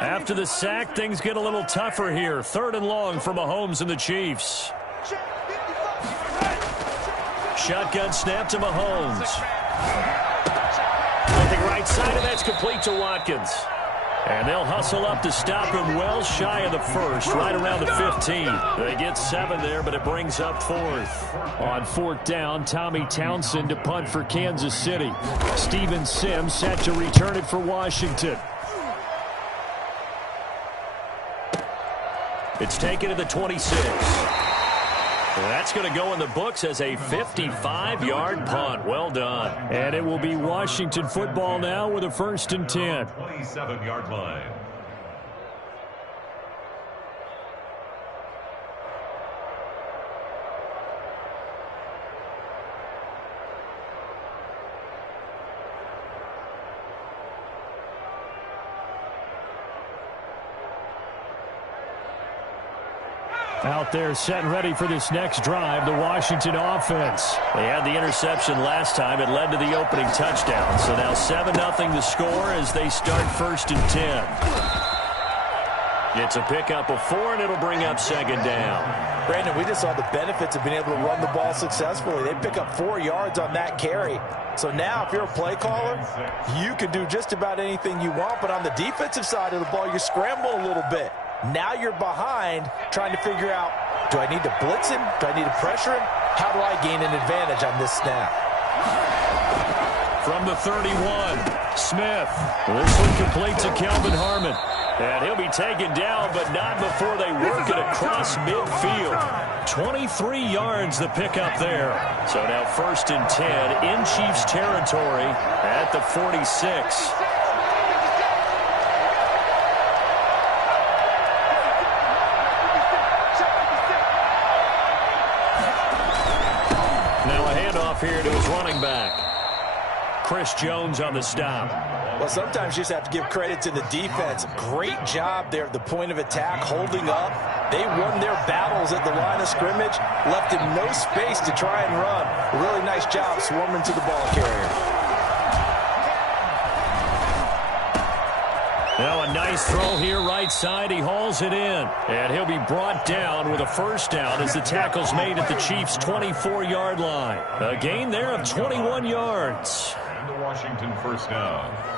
After the sack, things get a little tougher here. 3rd and long for Mahomes and the Chiefs. Shotgun snap to Mahomes. Looking right side, and that's complete to Watkins. And they'll hustle up to stop him well shy of the first, right around the 15. They get 7 there, but it brings up 4th. On 4th down, Tommy Townsend to punt for Kansas City. Steven Sims set to return it for Washington. It's taken to the 26. That's going to go in the books as a 55-yard punt. Well done. And it will be Washington football now with a 1st and 10. 27-yard line. Out there set and ready for this next drive, the Washington offense. They had the interception last time. It led to the opening touchdown. So now 7-0 the score as they start 1st and 10. It's a pickup of 4, and it'll bring up 2nd down. Brandon, we just saw the benefits of being able to run the ball successfully. They pick up 4 yards on that carry. So now if you're a play caller, you can do just about anything you want. But on the defensive side of the ball, you scramble a little bit. Now you're behind trying to figure out, do I need to blitz him? Do I need to pressure him? How do I gain an advantage on this snap? From the 31, Smith. This one complete to Kelvin Harmon. And he'll be taken down, but not before they work it across midfield. 23 yards the pickup there. So now 1st and 10 in Chiefs territory at the 46. Here to his running back. Chris Jones on the stop. Well, sometimes you just have to give credit to the defense. Great job there at the point of attack, holding up. They won their battles at the line of scrimmage, left him no space to try and run. Really nice job swarming to the ball carrier. Now a nice throw here right side. He hauls it in. And he'll be brought down with a 1st down as the tackle's made at the Chiefs' 24-yard line. A gain there of 21 yards. And the Washington 1st down.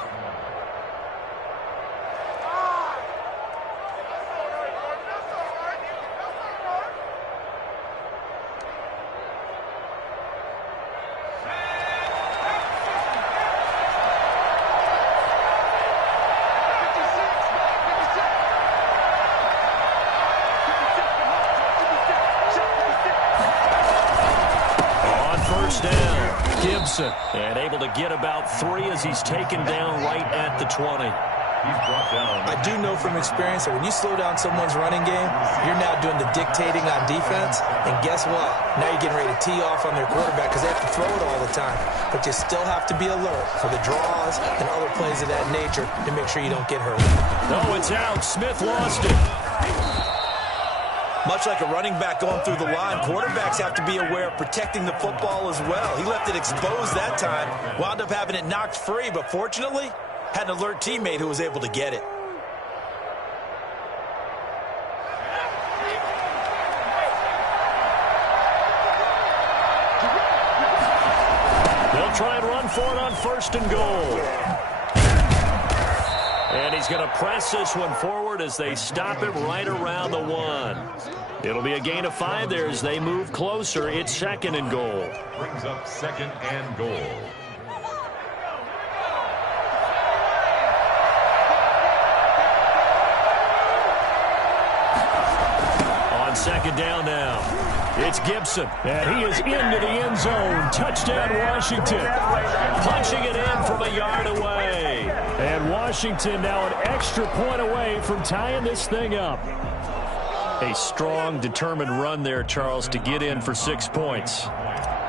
And able to get about 3 as he's taken down right at the 20. He's brought down. I do know from experience that when you slow down someone's running game, you're now doing the dictating on defense. And guess what? Now you're getting ready to tee off on their quarterback because they have to throw it all the time. But you still have to be alert for the draws and other plays of that nature to make sure you don't get hurt. No, it's out. Smith lost it. Much like a running back going through the line, quarterbacks have to be aware of protecting the football as well. He left it exposed that time, wound up having it knocked free, but fortunately, had an alert teammate who was able to get it. They'll try and run for it on 1st and goal. And he's going to press this one forward as they stop him right around the 1. It'll be a gain of 5 there as they move closer. It's 2nd and goal. Brings up 2nd and goal. On 2nd down now. It's Gibson, and he is into the end zone. Touchdown, Washington. Punching it in from a yard away. And Washington now an extra point away from tying this thing up. A strong, determined run there, Charles, to get in for 6 points.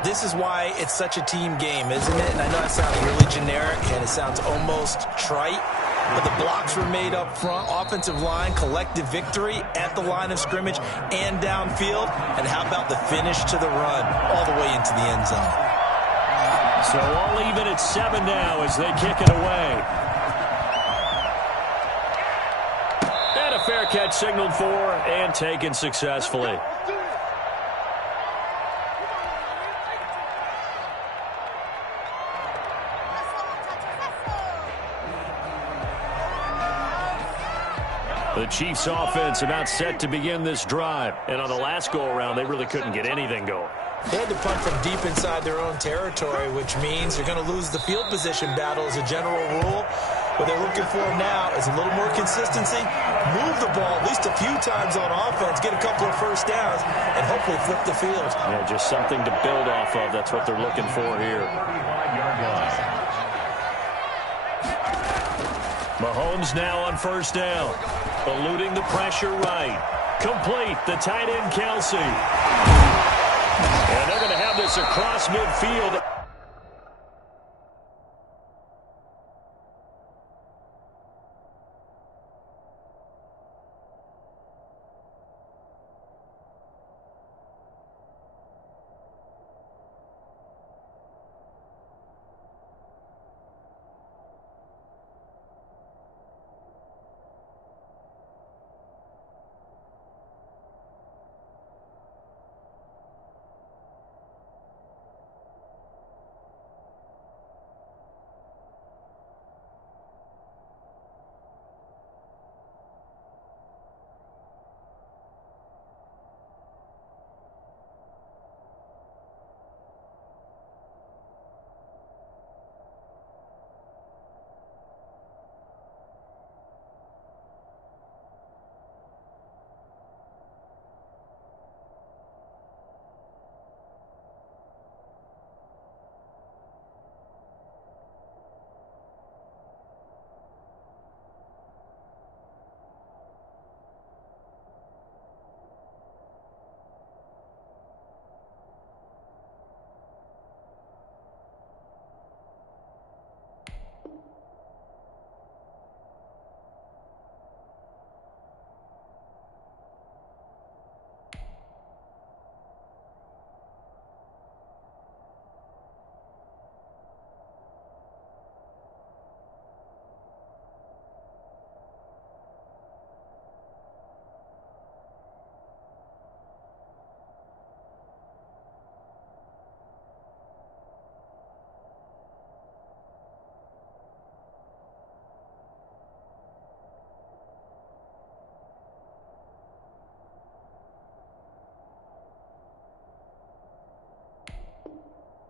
This is why it's such a team game, isn't it? And I know it sounds really generic, and it sounds almost trite. But the blocks were made up front, offensive line, collective victory at the line of scrimmage and downfield. And how about the finish to the run all the way into the end zone? So all even at 7 now as they kick it away. catch signaled for and taken successfully. The Chiefs offense about set to begin this drive. And on the last go-around, they really couldn't get anything going. They had to punt from deep inside their own territory, which means they're going to lose the field position battle as a general rule. What they're looking for now is a little more consistency, move the ball at least a few times on offense, get a couple of first downs, and hopefully flip the field. Yeah, just something to build off of. That's what they're looking for here. Mahomes now on first down. Eluding the pressure right. Complete. The tight end, Kelsey. And they're going to have this across midfield.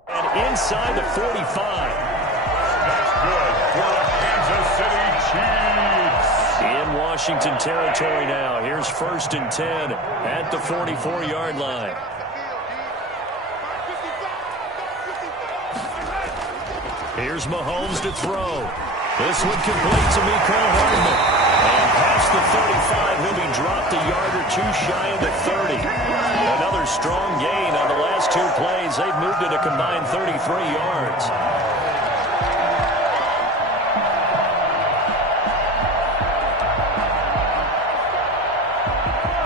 And inside the 45. That's good for the Kansas City Chiefs. In Washington territory now. Here's 1st and 10 at the 44-yard line. Here's Mahomes to throw. This one complete to Mecole Hardman. And past the 35, he'll be dropped a yard or two shy of the 30. Another strong gain on the last two plays. They've moved it a combined 33 yards.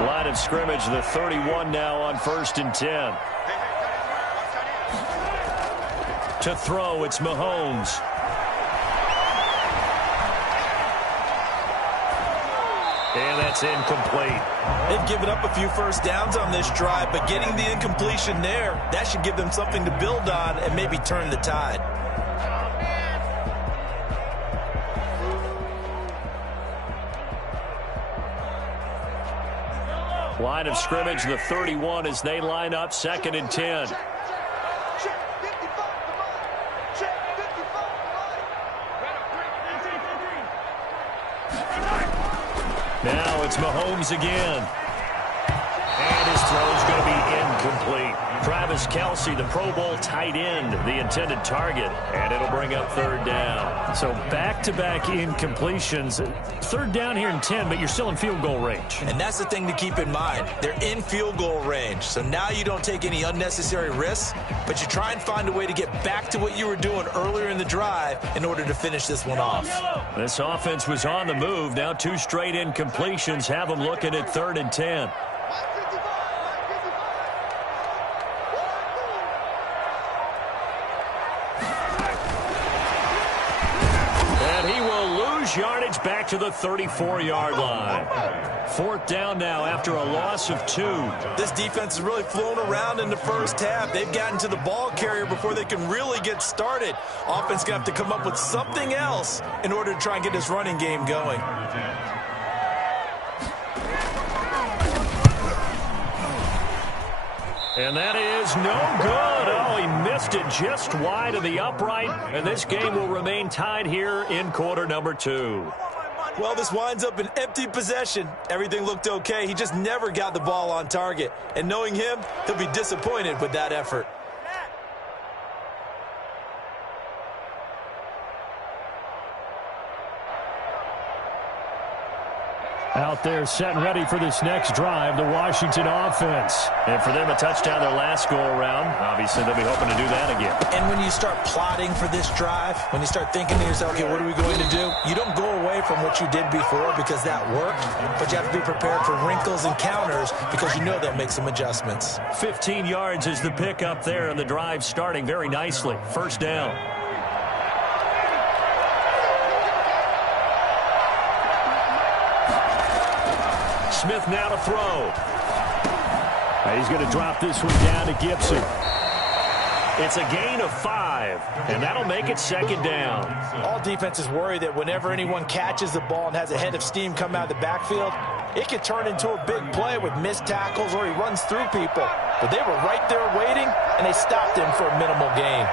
Line of scrimmage, the 31 now on 1st and 10. To throw, it's Mahomes. And that's incomplete. They've given up a few first downs on this drive, but getting the incompletion there, that should give them something to build on and maybe turn the tide. Line of scrimmage, the 31 as they line up 2nd and 10. Now it's Mahomes again. And his throw's going to be incomplete. Travis Kelce, the Pro Bowl tight end, the intended target. And it'll bring up 3rd down. So back-to-back incompletions. 3rd down here in 10, but you're still in field goal range. And that's the thing to keep in mind. They're in field goal range. So now you don't take any unnecessary risks, but you try and find a way to get back to what you were doing earlier in the drive in order to finish this one off. This offense was on the move. Now 2 straight incompletions have them looking at 3rd and 10. lose yardage back to the 34-yard line. 4th down now after a loss of 2. This defense is really flown around in the first half. They've gotten to the ball carrier before they can really get started. Offense going to have to come up with something else in order to try and get this running game going. And that is no good. Oh, he missed it just wide of the upright. And this game will remain tied here in quarter number 2. Well, this winds up an empty possession. Everything looked okay. He just never got the ball on target. And knowing him, he'll be disappointed with that effort. Out there set and ready for this next drive, the Washington offense. And for them, a touchdown their last go-around. Obviously, they'll be hoping to do that again. And when you start plotting for this drive, when you start thinking to yourself, okay, what are we going to do? You don't go away from what you did before because that worked, but you have to be prepared for wrinkles and counters because you know they'll make some adjustments. 15 yards is the pickup there, and the drive starting very nicely. 1st down. Smith now to throw. He's going to drop this one down to Gibson. It's a gain of 5, and that'll make it 2nd down. All defenses worry that whenever anyone catches the ball and has a head of steam come out of the backfield, it can turn into a big play with missed tackles or he runs through people. But they were right there waiting, and they stopped him for a minimal gain.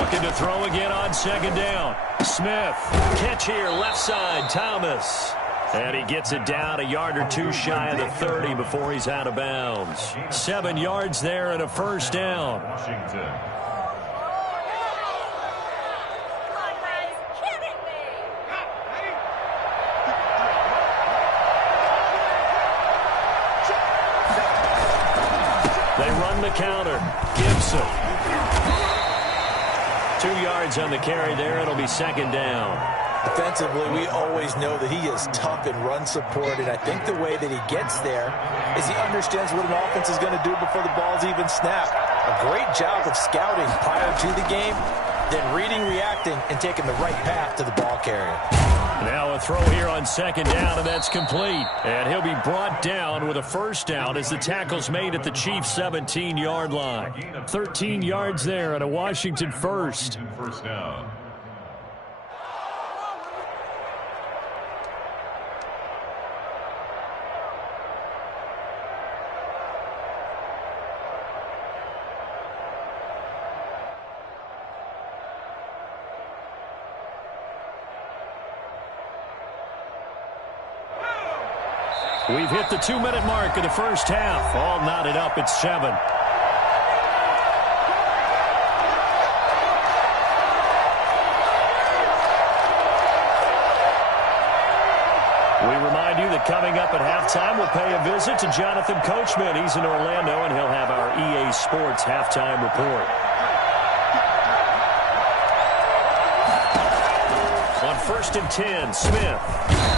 Looking to throw again on 2nd down. Smith, catch here, left side, Thomas. And he gets it down a yard or 2 shy of the 30 before he's out of bounds. 7 yards there and a 1st down. Washington. They run the counter. Gibson. 2 yards on the carry there. It'll be 2nd down. Defensively, we always know that he is tough in run support, and I think the way that he gets there is he understands what an offense is going to do before the ball's even snapped. A great job of scouting prior to the game, then reading, reacting, and taking the right path to the ball carrier. Now a throw here on 2nd down, and that's complete. And he'll be brought down with a 1st down as the tackle's made at the Chiefs' 17-yard line. 13 yards there and a Washington 1st. 1st down. We've hit the 2-minute mark of the first half. All knotted up at 7. We remind you that coming up at halftime, we'll pay a visit to Jonathan Coachman. He's in Orlando, and he'll have our EA Sports halftime report. On 1st and 10, Smith.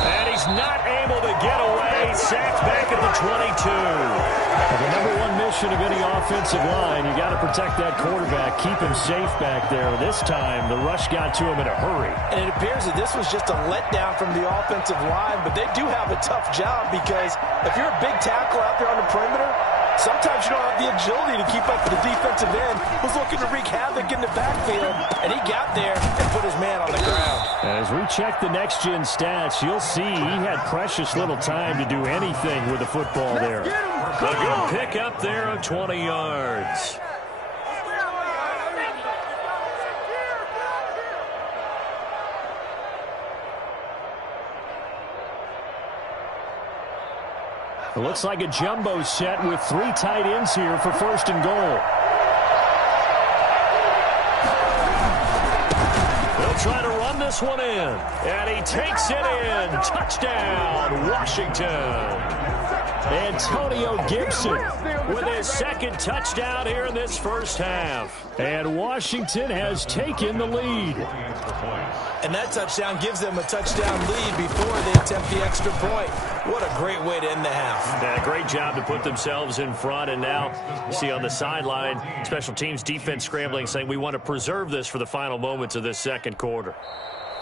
And he's not able to get away. Sacked back at the 22. Well, the #1 mission of any offensive line, you got to protect that quarterback, keep him safe back there. This time, the rush got to him in a hurry. And it appears that this was just a letdown from the offensive line, but they do have a tough job because if you're a big tackle out there on the perimeter, sometimes you don't have the agility to keep up with the defensive end who's looking to wreak havoc in the backfield, and he got there and put his man on the ground. As we check the next-gen stats, you'll see he had precious little time to do anything with the football there. A good pick up there of 20 yards. It looks like a jumbo set with 3 tight ends here for 1st and goal. They'll try to run this one in. And he takes it in. Touchdown, Washington. Antonio Gibson with his 2nd touchdown here in this first half. And Washington has taken the lead. And that touchdown gives them a touchdown lead before they attempt the extra point. What a great way to end the half. Yeah, great job to put themselves in front. And now you see on the sideline, special teams defense scrambling, saying we want to preserve this for the final moments of this 2nd quarter.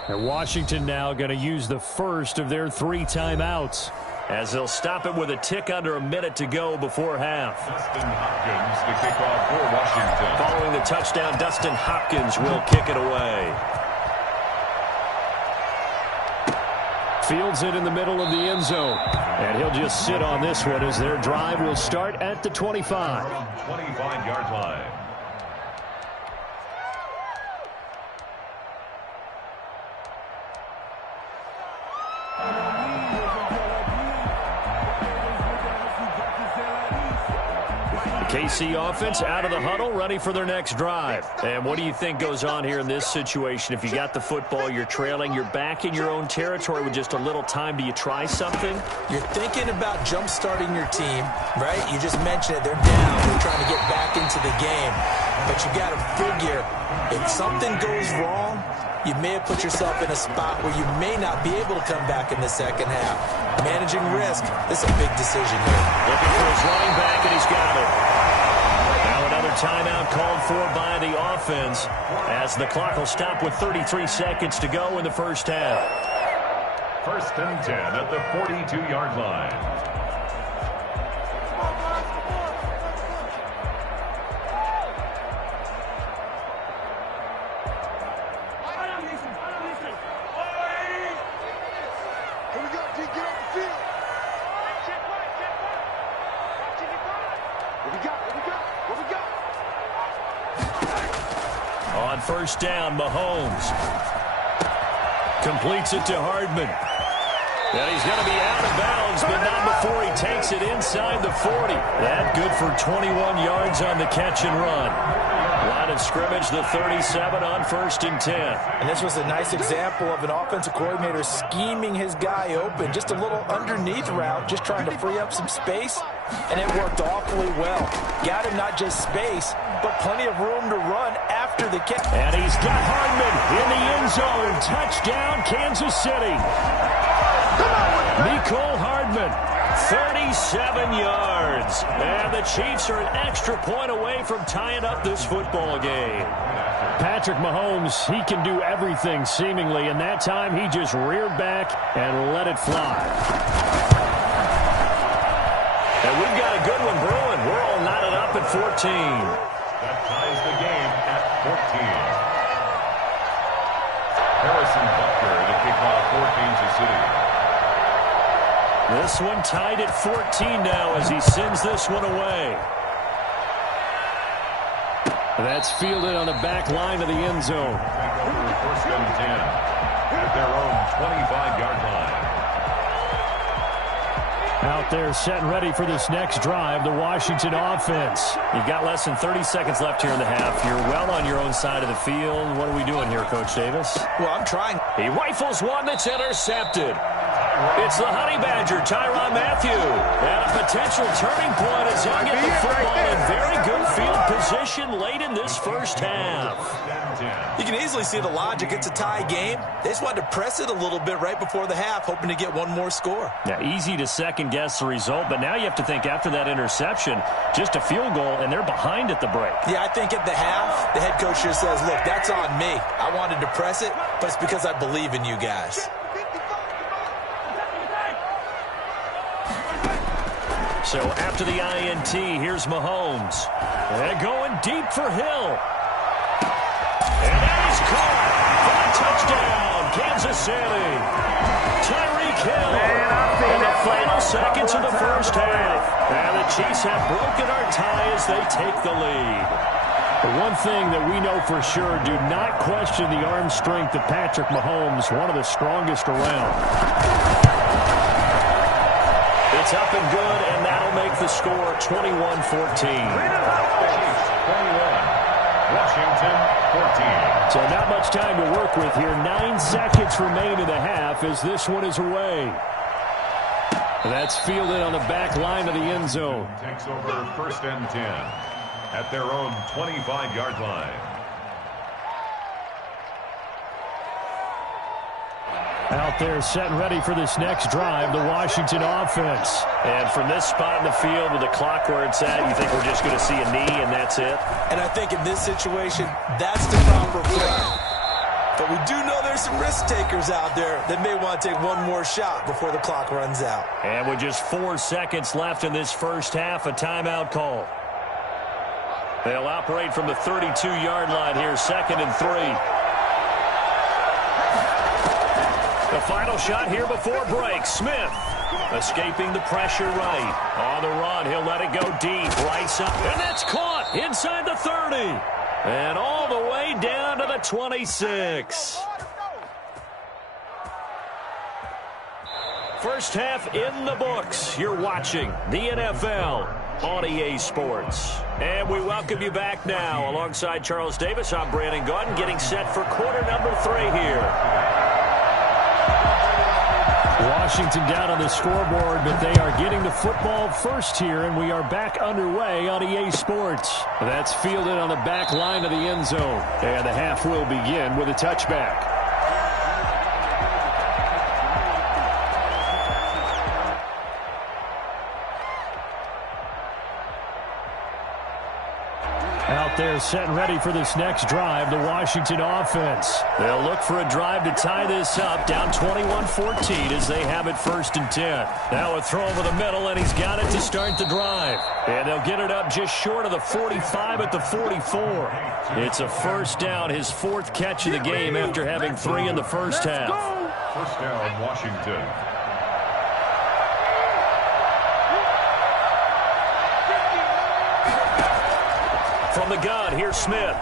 And Washington now going to use the first of their 3 timeouts, as they'll stop it with a tick under a minute to go before half. Dustin Hopkins to kick off for Washington. Following the touchdown, Dustin Hopkins will kick it away. Fields it in the middle of the end zone. And he'll just sit on this one as their drive will start at the 25. 25-yard line. KC offense out of the huddle, ready for their next drive. And what do you think goes on here in this situation? If you got the football, you're trailing, you're back in your own territory with just a little time. Do you try something? You're thinking about jump-starting your team, right? You just mentioned it. They're down. They're trying to get back into the game. But you got to figure, if something goes wrong, you may have put yourself in a spot where you may not be able to come back in the second half. Managing risk, this is a big decision here. Looking for his running back, and he's got it. Now another timeout called for by the offense as the clock will stop with 33 seconds to go in the first half. 1st and 10 at the 42-yard line. On 1st down, Mahomes completes it to Hardman. And he's going to be out of bounds, but not before he takes it inside the 40. That good for 21 yards on the catch and run. Line of scrimmage, the 37 on 1st and 10. And this was a nice example of an offensive coordinator scheming his guy open. Just a little underneath route, just trying to free up some space. And it worked awfully well. Got him not just space, but plenty of room to run after the catch. And he's got Hardman in the end zone. Touchdown, Kansas City. Nicole Hardman, 37 yards. And the Chiefs are an extra point away from tying up this football game. Patrick Mahomes, he can do everything seemingly, and that time he just reared back and let it fly. And we've got a good one brewing. We're all knotted up at 14. That ties the game at 14. Harrison Butker to kick off for Kansas City. This one tied at 14 now as he sends this one away. That's fielded on the back line of the end zone. 1st and 10 at their own 25-yard line. Out there set and ready for this next drive, the Washington offense. You've got less than 30 seconds left here in the half. You're well on your own side of the field. What are we doing here, Coach Davis? Well, I'm trying. He rifles one that's intercepted. It's the Honey Badger, Tyrann Mathieu. And a potential turning point as he'll get the football in very good field position late in this first half. You can easily see the logic. It's a tie game. They just wanted to press it a little bit right before the half, hoping to get one more score. Yeah, easy to second-guess the result, but now you have to think after that interception, just a field goal, and they're behind at the break. Yeah, I think at the half, the head coach just says, look, that's on me. I wanted to press it, but it's because I believe in you guys. So after the INT, here's Mahomes. And going deep for Hill. And that is caught for a touchdown, Kansas City. Tyreek Hill in the final seconds of the first half. And the Chiefs have broken our tie as they take the lead. The one thing that we know for sure, do not question the arm strength of Patrick Mahomes, one of the strongest around. It's up and good, and that'll make the score 21-14. Washington 14. So not much time to work with here. 9 seconds remain in the half as this one is away. That's fielded on the back line of the end zone. Takes over 1st and 10 at their own 25-yard line. Out there set and ready for this next drive, the Washington offense. And from this spot in the field with the clock where it's at, you think we're just going to see a knee and that's it? And I think in this situation, that's the proper play. But we do know there's some risk takers out there that may want to take one more shot before the clock runs out. And with just 4 seconds left in this first half, a timeout call. They'll operate from the 32-yard line here, 2nd and 3. The final shot here before break. Smith escaping the pressure right. On the run, he'll let it go deep. Right side, and that's caught inside the 30. And all the way down to the 26. First half in the books. You're watching the NFL on EA Sports. And we welcome you back now. Alongside Charles Davis, I'm Brandon Gaudin, getting set for quarter number 3 here. Washington down on the scoreboard, but they are getting the football first here, and we are back underway on EA Sports. That's fielded on the back line of the end zone, and the half will begin with a touchback. Out there set and ready for this next drive, the Washington offense. They'll look for a drive to tie this up, down 21-14 as they have it 1st and 10. Now a throw over the middle, and he's got it to start the drive. And they'll get it up just short of the 45 at the 44. It's a first down, his 4th catch of the game after having 3 in the first half. First down, Washington. From the gun, here's Smith.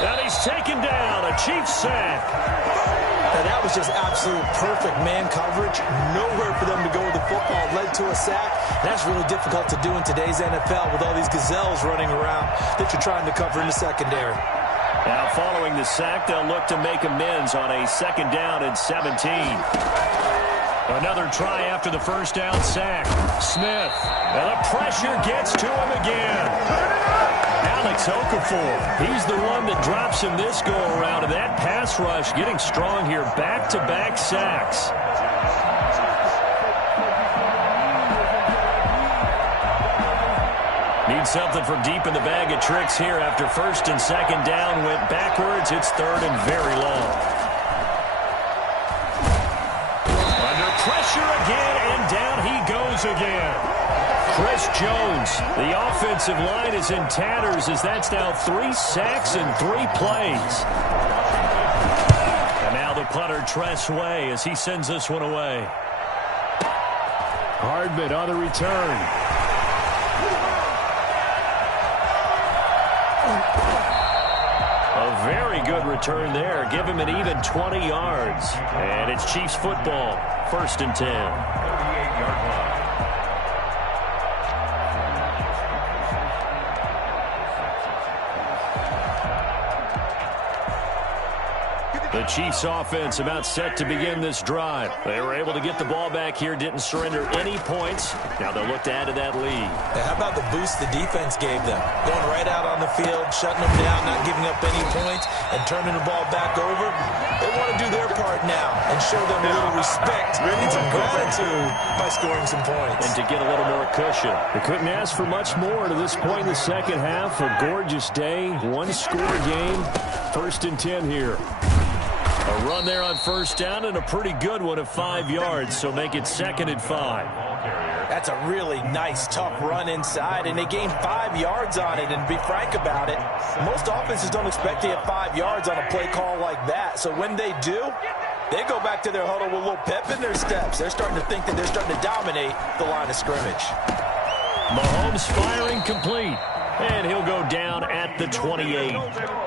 And he's taken down, a Chiefs sack. And that was just absolute perfect man coverage. Nowhere for them to go with the football. Led to a sack. That's really difficult to do in today's NFL with all these gazelles running around that you're trying to cover in the secondary. Now following the sack, they'll look to make amends on a 2nd down and 17. Another try after the first down sack. Smith. And the pressure gets to him again. Alex Okafor. He's the one that drops him this go-around. And that pass rush getting strong here. Back-to-back sacks. Need something from deep in the bag of tricks here after 1st and 2nd down. Went backwards. It's 3rd and very long. Pressure again, and down he goes again. Chris Jones, the offensive line is in tatters as that's now 3 sacks in 3 plays. And now the punter, Tress Way, as he sends this one away. Hardman on the return. A very good return there. Give him an even 20 yards. And it's Chiefs football. 1st and 10. 38-yard line. The Chiefs offense about set to begin this drive. They were able to get the ball back here, didn't surrender any points. Now they'll look to add to that lead. How about the boost the defense gave them? Going right out on the field, shutting them down, not giving up any points, and turning the ball back over. They want to do their part now and show them a little respect and some gratitude by scoring some points. And to get a little more cushion. They couldn't ask for much more to this point in the second half. A gorgeous day, 1-score game, 1st and 10 here. A run there on 1st down and a pretty good one of 5 yards, so make it 2nd and 5. That's a really nice, tough run inside, and they gained 5 yards on it. And to be frank about it, most offenses don't expect to get 5 yards on a play call like that. So when they do, they go back to their huddle with a little pep in their steps. They're starting to think that they're starting to dominate the line of scrimmage. Mahomes firing complete. And he'll go down at the 28.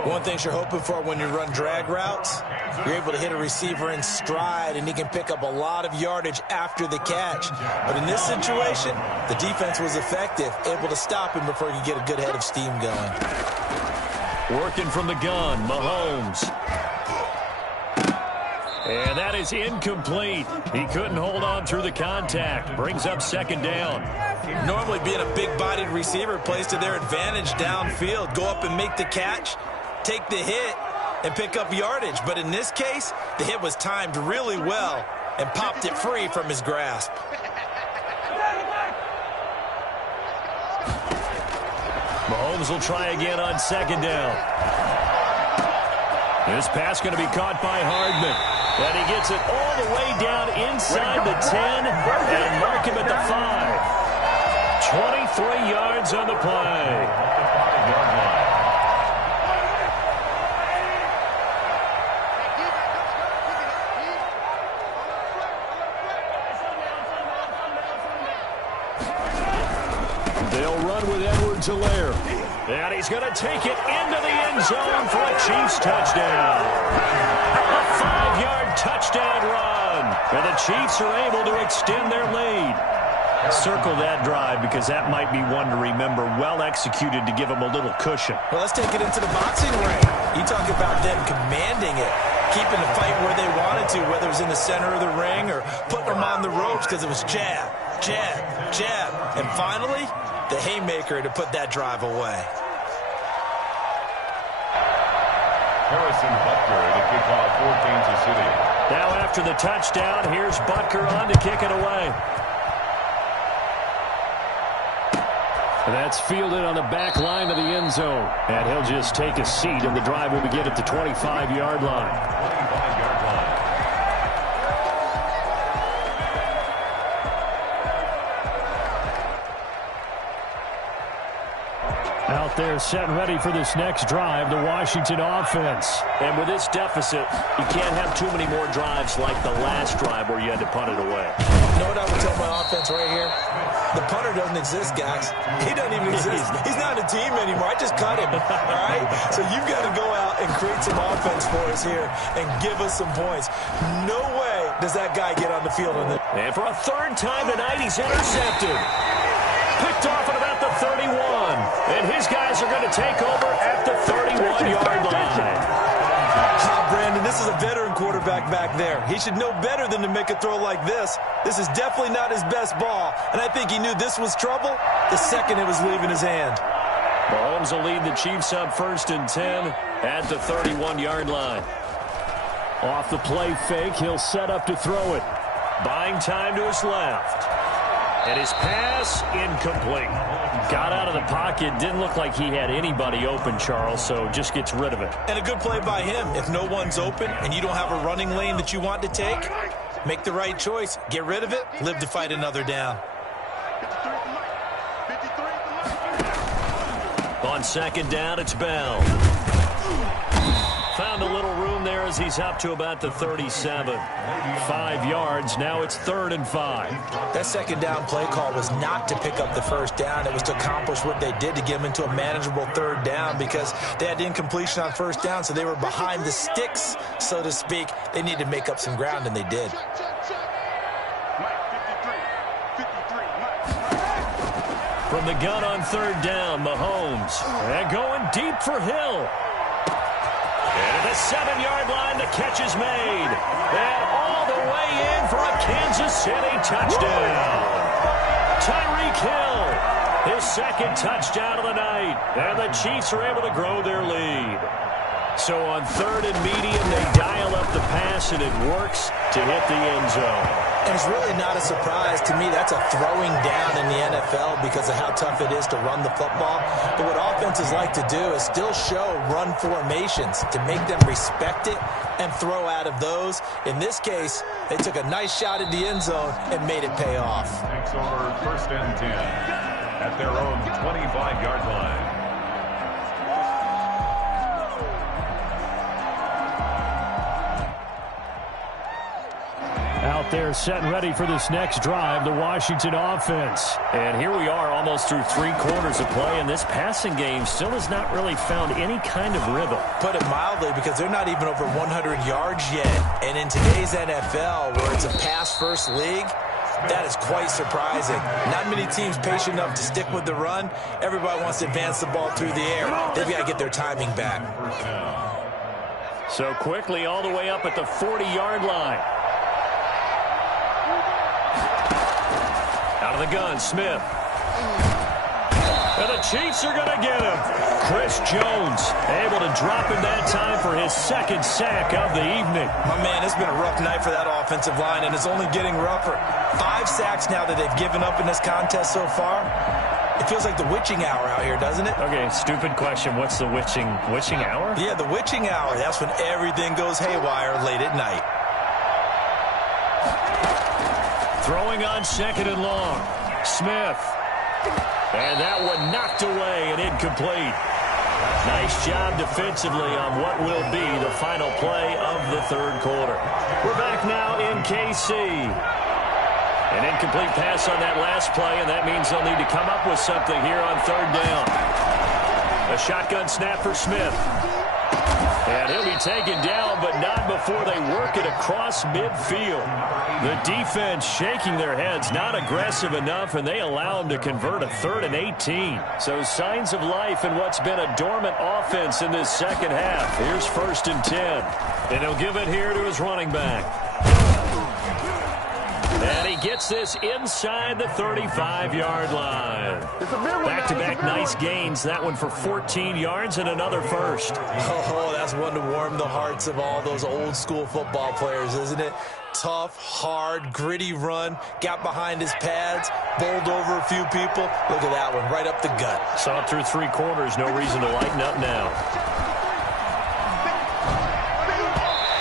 One thing you're hoping for when you run drag routes, you're able to hit a receiver in stride, and he can pick up a lot of yardage after the catch. But in this situation, the defense was effective, able to stop him before he could get a good head of steam going. Working from the gun, Mahomes. And that is incomplete. He couldn't hold on through the contact. Brings up 2nd down. Normally being a big-bodied receiver plays to their advantage downfield. Go up and make the catch, take the hit, and pick up yardage. But in this case, the hit was timed really well and popped it free from his grasp. Mahomes will try again on 2nd down. This pass going to be caught by Hardman. And he gets it all the way down inside the 10 and mark him at the 5. 23 yards on the play. They'll run with Edwards-Helaire. And he's going to take it into the end zone for a Chiefs touchdown. A 5-yard touchdown run. And the Chiefs are able to extend their lead. Circle that drive because that might be one to remember. Well executed to give them a little cushion. Well, let's take it into the boxing ring. You talk about them commanding it, keeping the fight where they wanted to, whether it was in the center of the ring or putting them on the ropes because it was jab, jab, jab. And finally, the haymaker to put that drive away. Harrison Butker to kick off for Kansas City. Now after the touchdown, here's Butker on to kick it away. That's fielded on the back line of the end zone. And he'll just take a seat, and the drive will begin at the 25-yard line. 25-yard line. Out there set and ready for this next drive, the Washington offense. And with this deficit, you can't have too many more drives like the last drive where you had to punt it away. You know what I would tell my offense right here? The punter doesn't exist, guys. He doesn't even exist. He's not a team anymore. I just cut him, all right? So you've got to go out and create some offense for us here and give us some points. No way does that guy get on the field. And for a third time tonight, he's intercepted. Picked off at about the 31. And his guys are going to take over at the 31-yard line. Brandon, this is a veteran quarterback back there. He should know better than to make a throw like this. This is definitely not his best ball, and I think he knew this was trouble the second it was leaving his hand. Mahomes will lead the Chiefs up 1st and 10 at the 31-yard line. Off the play fake, he'll set up to throw it. Buying time to his left. And his pass incomplete. Got out of the pocket. Didn't look like he had anybody open, Charles, so just gets rid of it. And a good play by him. If no one's open and you don't have a running lane that you want to take, make the right choice. Get rid of it. Live to fight another down. On 2nd down, it's Bell. Found a little room there as he's up to about the 37. 5 yards. Now it's 3rd and 5. That 2nd down play call was not to pick up the 1st down. It was to accomplish what they did to get them into a manageable 3rd down because they had incompletion on 1st down, so they were behind the sticks, so to speak. They needed to make up some ground, and they did. From the gun on 3rd down, Mahomes. And going deep for Hill. And at the 7-yard line, the catch is made. And all the way in for a Kansas City touchdown. Tyreek Hill, his 2nd touchdown of the night. And the Chiefs are able to grow their lead. So on 3rd and medium, they dial up the pass, and it works to hit the end zone. And it's really not a surprise to me. That's a throwing down in the NFL because of how tough it is to run the football. But what offenses like to do is still show run formations to make them respect it and throw out of those. In this case, they took a nice shot at the end zone and made it pay off. Takes over 1st and 10 at their own 25-yard line. Out there set and ready for this next drive, the Washington offense. And here we are almost through 3 quarters of play, and this passing game still has not really found any kind of rhythm. Put it mildly, because they're not even over 100 yards yet. And in today's NFL, where it's a pass-first league, that is quite surprising. Not many teams patient enough to stick with the run. Everybody wants to advance the ball through the air. They've got to get their timing back. So quickly all the way up at the 40-yard line. Out of the gun, Smith. And the Chiefs are going to get him. Chris Jones able to drop him that time for his 2nd sack of the evening. My man, it's been a rough night for that offensive line, and it's only getting rougher. 5 sacks now that they've given up in this contest so far. It feels like the witching hour out here, doesn't it? Okay, stupid question. What's the witching hour? Yeah, the witching hour. That's when everything goes haywire late at night. Throwing on 2nd and long. Smith. And that one knocked away and incomplete. Nice job defensively on what will be the final play of the third quarter. We're back now in KC. An incomplete pass on that last play, and that means they'll need to come up with something here on 3rd down. A shotgun snap for Smith. And he'll be taken down, but not before they work it across midfield. The defense shaking their heads, not aggressive enough, and they allow him to convert a 3rd and 18. So signs of life in what's been a dormant offense in this second half. Here's 1st and 10. And he'll give it here to his running back. And he gets this inside the 35-yard line. Back-to-back nice gains. That one for 14 yards and another first. Oh, that's one to warm the hearts of all those old-school football players, isn't it? Tough, hard, gritty run. Got behind his pads, bowled over a few people. Look at that one, right up the gut. Saw it through 3 quarters. No reason to lighten up now.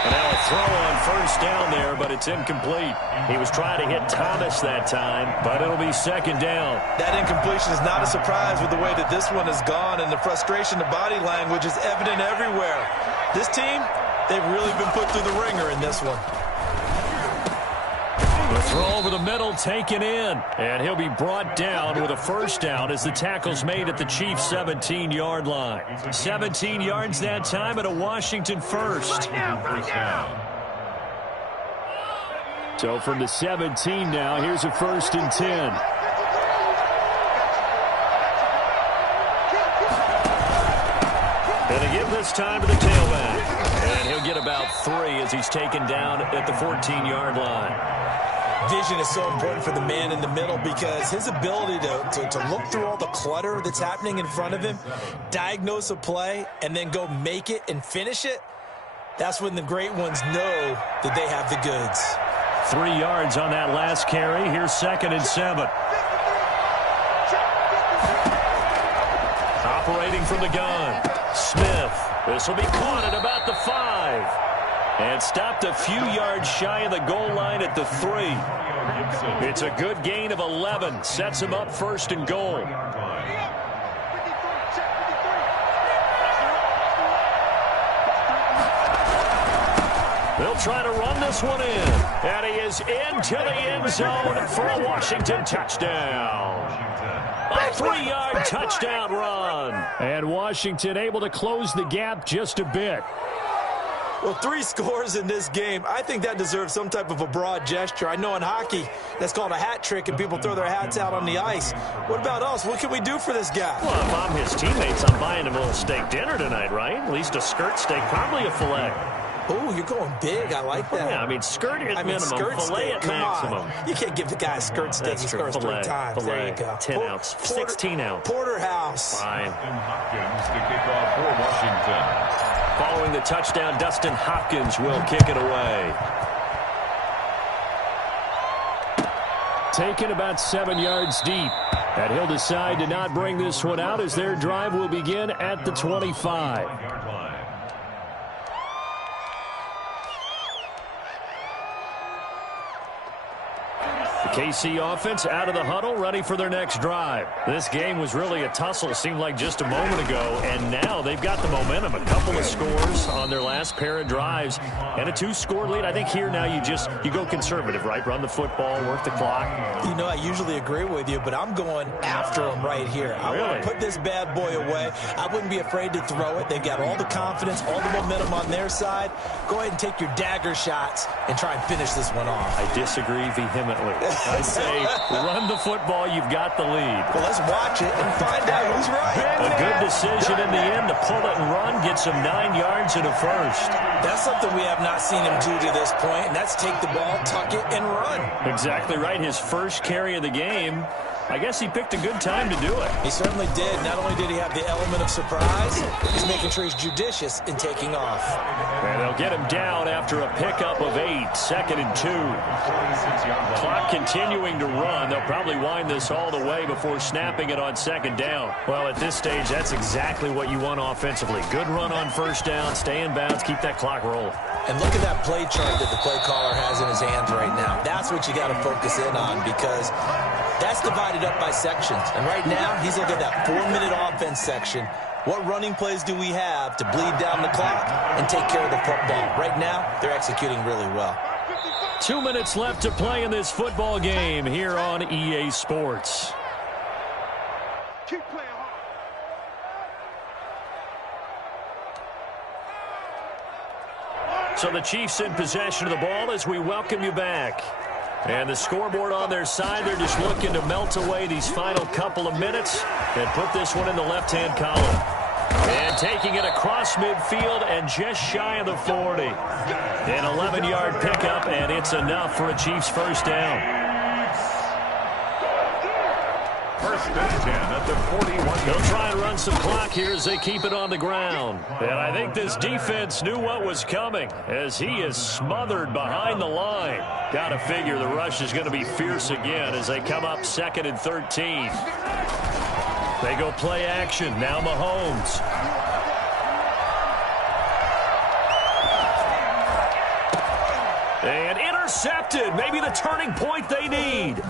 And now a throw on 1st down there, but it's incomplete. He was trying to hit Thomas that time, but it'll be 2nd down. That incompletion is not a surprise with the way that this one has gone, and the frustration, the body language is evident everywhere. This team, they've really been put through the ringer in this one. The throw over the middle taken in, and he'll be brought down with a 1st down as the tackle's made at the Chiefs' 17-yard line. 17 yards that time and a Washington first. So from the 17 now, here's a 1st and 10. And they give this time to the tailback. And he'll get about 3 as he's taken down at the 14-yard line. Vision is so important for the man in the middle because his ability to look through all the clutter that's happening in front of him, diagnose a play, and then go make it and finish it, that's when the great ones know that they have the goods. 3 yards on that last carry. Here's 2nd and 7. Operating from the gun. Smith. This will be caught at about the 5. And stopped a few yards shy of the goal line at the 3. It's a good gain of 11. Sets him up 1st and goal. They'll try to run this one in. And he is into the end zone for a Washington touchdown. A 3-yard touchdown run. And Washington able to close the gap just a bit. Well, 3 scores in this game. I think that deserves some type of a broad gesture. I know in hockey, that's called a hat trick, and people throw their hats out on the ice. What about us? What can we do for this guy? Well, if I'm his teammates, I'm buying him a little steak dinner tonight, right? At least a skirt steak, probably a filet. Oh, you're going big. I like that. Yeah, I mean, skirt at minimum, skirt filet steak. at Come maximum. on. You can't give the guy a skirt steak. He scores 3 times. Filet, there you go. 10 ounce, 16 ounce. Porterhouse. Fine. Hopkins to kick off for Washington. Following the touchdown, Dustin Hopkins will kick it away. Taken about 7 yards deep. And he'll decide to not bring this one out as their drive will begin at the 25. KC offense out of the huddle, ready for their next drive. This game was really a tussle, seemed like just a moment ago, and now they've got the momentum. A couple of scores on their last pair of drives, and a 2-score lead. I think here now you go conservative, right? Run the football, work the clock. You know, I usually agree with you, but I'm going after them right here. I want to put this bad boy away. I wouldn't be afraid to throw it. They've got all the confidence, all the momentum on their side. Go ahead and take your dagger shots and try and finish this one off. I disagree vehemently. I say run the football, you've got the lead. Well, let's watch it and find out who's right. A good decision in the end to pull it and run, gets him 9 yards and a first. That's something we have not seen him do to this point, and that's take the ball, tuck it, and run. Exactly right. His first carry of the game, I guess he picked a good time to do it. He certainly did. Not only did he have the element of surprise, he's making sure he's judicious in taking off. And they'll get him down after a pickup of 8, 2nd and 2. Clock continuing to run. They'll probably wind this all the way before snapping it on 2nd down. Well, at this stage, that's exactly what you want offensively. Good run on 1st down, stay in bounds, keep that clock rolling. And look at that play chart that the play caller has in his hands right now. That's what you got to focus in on, because that's divided up by sections. And right now, he's looking at that 4-minute offense section. What running plays do we have to bleed down the clock and take care of the football? Right now, they're executing really well. 2 minutes left to play in this football game here on EA Sports. Keep playing hard. So the Chiefs in possession of the ball as we welcome you back. And the scoreboard on their side, they're just looking to melt away these final couple of minutes and put this one in the left-hand column. And taking it across midfield and just shy of the 40. An 11-yard pickup, and it's enough for a Chiefs first down. First and 10 at the 41. They'll try and run some clock here as they keep it on the ground. And I think this defense knew what was coming as he is smothered behind the line. Got to figure the rush is going to be fierce again as they come up 2nd and 13. They go play action. Now Mahomes. And intercepted. Maybe the turning point they need.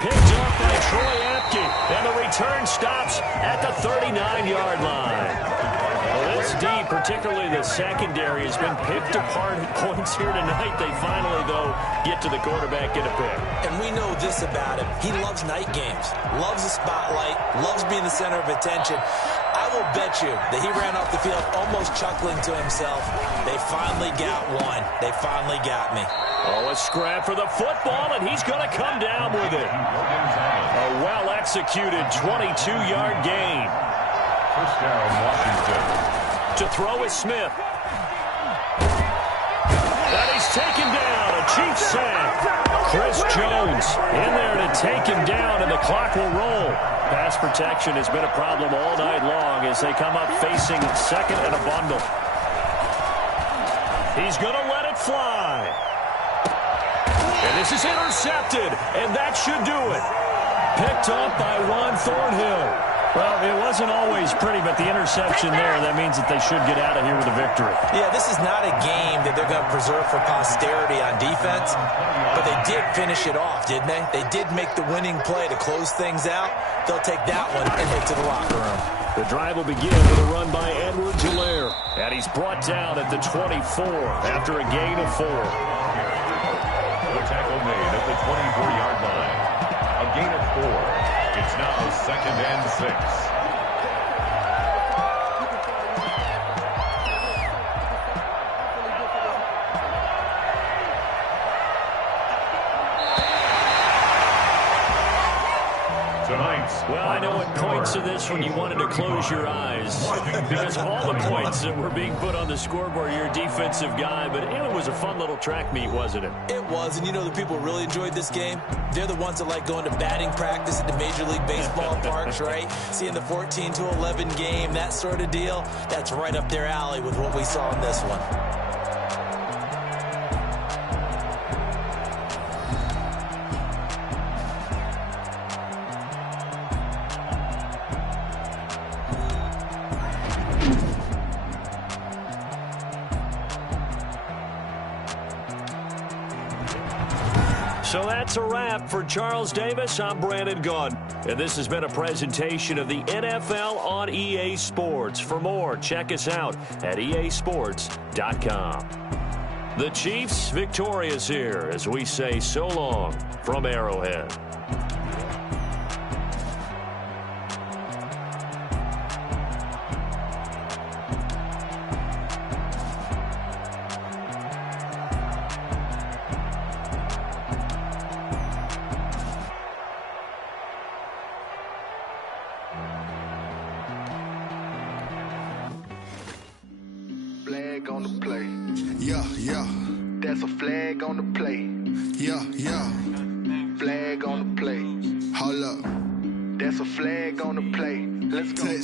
Picked up by Troy Apke. And the return stops at the 39-yard line. Well, this D, particularly the secondary, has been picked apart at points here tonight. They finally, though, get to the quarterback, get a pick. And we know this about him. He loves night games, loves the spotlight, loves being the center of attention. I will bet you that he ran off the field almost chuckling to himself. They finally got one. They finally got me. Oh, a scrap for the football, and he's going to come down with it. A well-executed 22-yard gain. First down, Washington. To throw is Smith. And he's taken down. A Chiefs sack. Chris Jones in there to take him down, and the clock will roll. Pass protection has been a problem all night long as they come up facing 2nd and a bundle. He's going to let it fly. And this is intercepted, and that should do it. Picked up by Juan Thornhill. Well, it wasn't always pretty, but the interception there, that means that they should get out of here with a victory. Yeah, this is not a game that they're going to preserve for posterity on defense, but they did finish it off, didn't they? They did make the winning play to close things out. They'll take that one and head to the locker room. The drive will begin with a run by Edwards-Helaire, and he's brought down at the 24 after a gain of 4. The tackle made at the 24-yard line. A gain of 4. It's now 2nd and 6. Well, I know at points of this when you wanted to close your eyes because all the points that were being put on the scoreboard, you're a defensive guy, but it was a fun little track meet, wasn't it? It was, and you know the people really enjoyed this game? They're the ones that like going to batting practice at the Major League Baseball parks, right? Seeing the 14-11 game, that sort of deal, that's right up their alley with what we saw in this one. So that's a wrap for Charles Davis. I'm Brandon Gunn. And this has been a presentation of the NFL on EA Sports. For more, check us out at easports.com. The Chiefs victorious here as we say so long from Arrowhead. Flag on the play. Yeah, yeah. That's a flag on the play. Yeah, yeah. Flag on the play. Hold up. That's a flag on the play. Let's go.